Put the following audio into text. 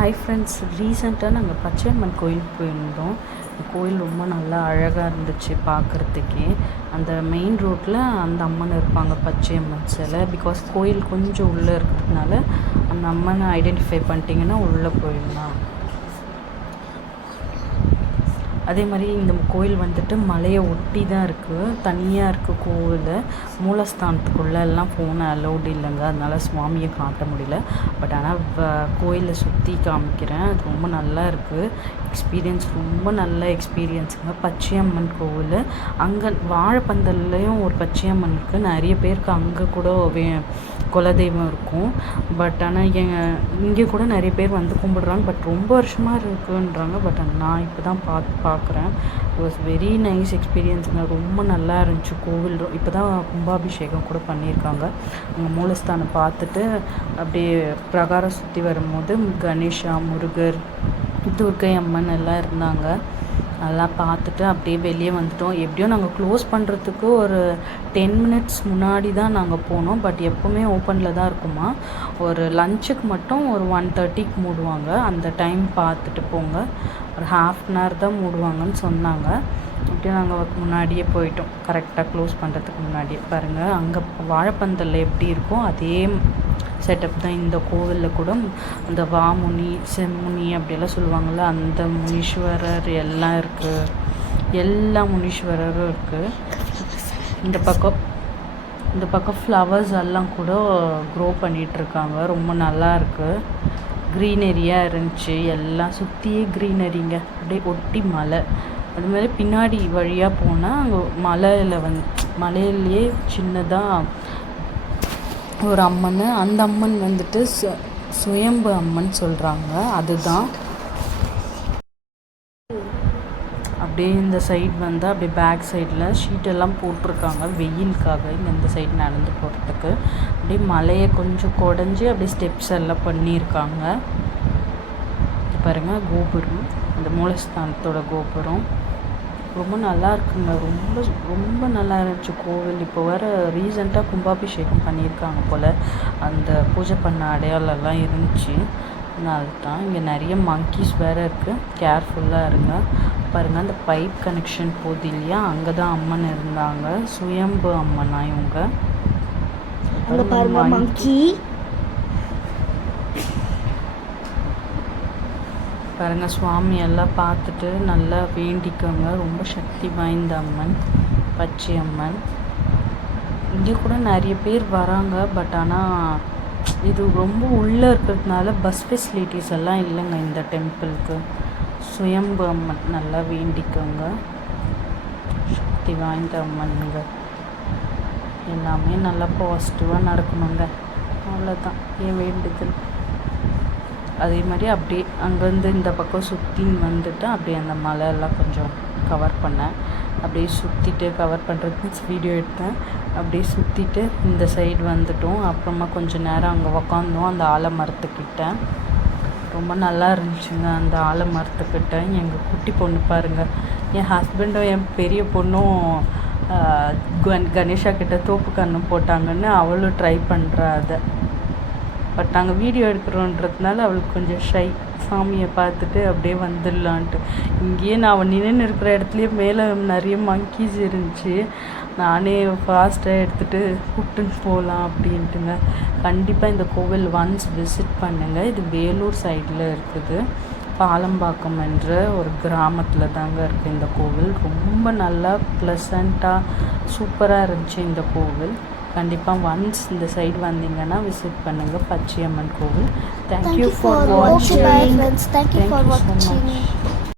Hi friends, ரீசெண்டாக நாங்கள் பச்சையம்மன் கோயிலுக்கு போயிருந்தோம். கோயில் ரொம்ப நல்லா அழகாக இருந்துச்சு பார்க்குறதுக்கே. அந்த மெயின் ரோட்டில் அந்த அம்மன் இருப்பாங்க, பச்சையம்மன் சிலை. பிகாஸ் கோயில் கொஞ்சம் உள்ளே இருக்கிறதுனால அந்த அம்மனை ஐடென்டிஃபை பண்ணிட்டீங்கன்னா உள்ளே போயிடலாம். அதே மாதிரி இந்த கோயில் வந்துட்டு மலையை ஒட்டி தான் இருக்குது, தனியாக இருக்குது கோவில். மூலஸ்தானத்துக்குள்ளே எல்லாம் ஃபோனை அலௌடு இல்லைங்க, அதனால சுவாமியை காட்ட முடியல. பட் ஆனால் கோயிலை சுற்றி காமிக்கிறேன். அது ரொம்ப நல்லா இருக்குது. எக்ஸ்பீரியன்ஸ் ரொம்ப நல்ல எக்ஸ்பீரியன்ஸுங்க. பச்சையம்மன் கோவில் அங்கே வாழைப்பந்தல்லையும் ஒரு பச்சையம்மன் இருக்குது. நிறைய பேருக்கு அங்கே கூட குலதெய்வம் இருக்கும். பட் ஆனால் இங்கே கூட நிறைய பேர் வந்து கும்பிடுறாங்க. பட் ரொம்ப வருஷமாக இருக்குன்றாங்க. பட் நான் இப்போ தான் பார்க்குறேன். இட் வாஸ் வெரி நைஸ் எக்ஸ்பீரியன்ஸுங்க. ரொம்ப நல்லா இருந்துச்சு கோவில். இப்போ தான் கும்பாபிஷேகம் கூட பண்ணியிருக்காங்க. அங்கே மூலஸ்தானம் பார்த்துட்டு அப்படியே பிரகாரம் சுற்றி வரும்போது கணேஷா, முருகர், துர்க்கை அம்மன் எல்லாம் இருந்தாங்க. அதெல்லாம் பார்த்துட்டு அப்படியே வெளியே வந்துட்டோம். எப்படியோ நாங்கள் க்ளோஸ் பண்ணுறதுக்கு ஒரு 10 minutes முன்னாடி தான் நாங்கள் போனோம். பட் எப்போவுமே ஓப்பனில் தான் இருக்குமா. ஒரு லஞ்சுக்கு மட்டும் ஒரு 1:30க்கு மூடுவாங்க. அந்த டைம் பார்த்துட்டு போங்க. ஒரு 1/2 hour தான் மூடுவாங்கன்னு சொன்னாங்க. அப்படியே நாங்கள் முன்னாடியே போயிட்டோம், கரெக்டாக க்ளோஸ் பண்ணுறதுக்கு முன்னாடியே. பாருங்கள், அங்கே வாழைப்பந்தலில் எப்படி இருக்கோ அதே செட்டப் தான் இந்த கோவிலில் கூட. அந்த வாமுனி, செம்முனி அப்படியெல்லாம் சொல்லுவாங்கள்ல, அந்த முனீஸ்வரர் எல்லாம் இருக்குது. எல்லா முனீஸ்வரரும் இருக்குது. இந்த பக்கம் ஃப்ளவர்ஸ் எல்லாம் கூட க்ரோ பண்ணிகிட்ருக்காங்க. ரொம்ப நல்லா இருக்குது. க்ரீனரியாக இருந்துச்சு. எல்லாம் சுற்றியே க்ரீனரிங்க, அப்படியே ஒட்டி மலை. அதுமாதிரி பின்னாடி வழியாக போனால் அங்கே மலையிலேயே சின்னதாக ஒரு அம்மன். அந்த அம்மன் வந்துட்டு சுயம்பு அம்மன் சொல்கிறாங்க. அதுதான் அப்படியே இந்த சைடு வந்தால் அப்படியே பேக் சைடில் ஷீட்டெல்லாம் போட்டிருக்காங்க வெயிலுக்காக. இந்த சைடு நடந்து போகிறதுக்கு அப்படியே மலையை கொஞ்சம் குடஞ்சி அப்படியே ஸ்டெப்ஸ் எல்லாம் பண்ணியிருக்காங்க. பாருங்கள், கோபுரம், அந்த மூலஸ்தானத்தோட கோபுரம் ரொம்ப நல்லா இருக்குங்க. ரொம்ப ரொம்ப நல்லா இருந்துச்சு கோவில். இப்போ வேறு ரீசெண்டாக கும்பாபிஷேகம் பண்ணியிருக்காங்க போல். அந்த பூஜை பண்ண அடையாளெல்லாம் இருந்துச்சு. அதனால தான் இங்கே நிறைய மங்கீஸ் வேறு இருக்குது. கேர்ஃபுல்லாக இருங்க. பாருங்கள், அந்த பைப் கனெக்ஷன் போகுது இல்லையா, அங்கே தான் அம்மன் இருந்தாங்க. சுயம்பு அம்மனா இவங்க. மங்கி பாருங்கள், சுவாமி எல்லாம் பார்த்துட்டு நல்லா வேண்டிக்கோங்க. ரொம்ப சக்தி வாய்ந்த அம்மன் பச்சையம்மன். இங்கே கூட நிறைய பேர் வராங்க. பட் ஆனால் இது ரொம்ப உள்ளே இருக்கிறதுனால பஸ் ஃபெசிலிட்டிஸ் எல்லாம் இல்லைங்க இந்த டெம்பிளுக்கு. சுயம்பு அம்மன் நல்லா வேண்டிக்கோங்க. சக்தி வாய்ந்த அம்மனுங்க. எல்லாமே நல்லா பாசிட்டிவாக நடக்கணுங்க, அவ்வளோதான் என் வேண்டுதல். அதே மாதிரி அப்படியே அங்கேருந்து இந்த பக்கம் சுற்றி வந்துட்டு அப்படியே அந்த மலையெல்லாம் கொஞ்சம் கவர் பண்ணேன். அப்படியே சுற்றிட்டு கவர் பண்ணுறதுக்கு வீடியோ எடுத்தேன். அப்படியே சுற்றிட்டு இந்த சைடு வந்துட்டோம். அப்புறமா கொஞ்சம் நேரம் அங்கே உக்காந்தோம் அந்த ஆலமரத்துக்கிட்ட. ரொம்ப நல்லா இருந்துச்சுங்க அந்த ஆலமரத்துக்கிட்ட. எங்கள் குட்டி பொண்ணு பாருங்கள், என் ஹஸ்பண்டும் என் பெரிய பொண்ணும் கணேஷா கிட்ட தோப்பு கண்ணு போட்டாங்கன்னு அவளும் ட்ரை பண்ணுறா அதை. பட் நாங்கள் வீடியோ எடுக்கிறோன்றதுனால அவளுக்கு கொஞ்சம் ஷை. சாமியை பார்த்துட்டு அப்படியே வந்துடலான்ட்டு. இங்கேயே நான் நின்று இருக்கிற இடத்துலையே மேலே நிறைய மங்கீஸ் இருந்துச்சு. நானே ஃபாஸ்ட்டாக எடுத்துகிட்டு கூப்பிட்டுன்னு போகலாம் அப்படின்ட்டுங்க. கண்டிப்பாக இந்த கோவில் ஒன்ஸ் விசிட் பண்ணுங்கள். இது வேலூர் சைடில் இருக்குது. பாலம்பாக்கம் என்ற ஒரு கிராமத்தில் தாங்க இருக்குது இந்த கோவில். ரொம்ப நல்லா ப்ளசண்ட்டாக சூப்பராக இருந்துச்சு இந்த கோவில். கண்டிப்பாக ஒன்ஸ் இந்த சைடு வந்தீங்கன்னா விசிட் பண்ணுங்கள் பச்சையம்மன் கோவில். தேங்க்யூ ஃபார் வாட்சிங். Thank you so much.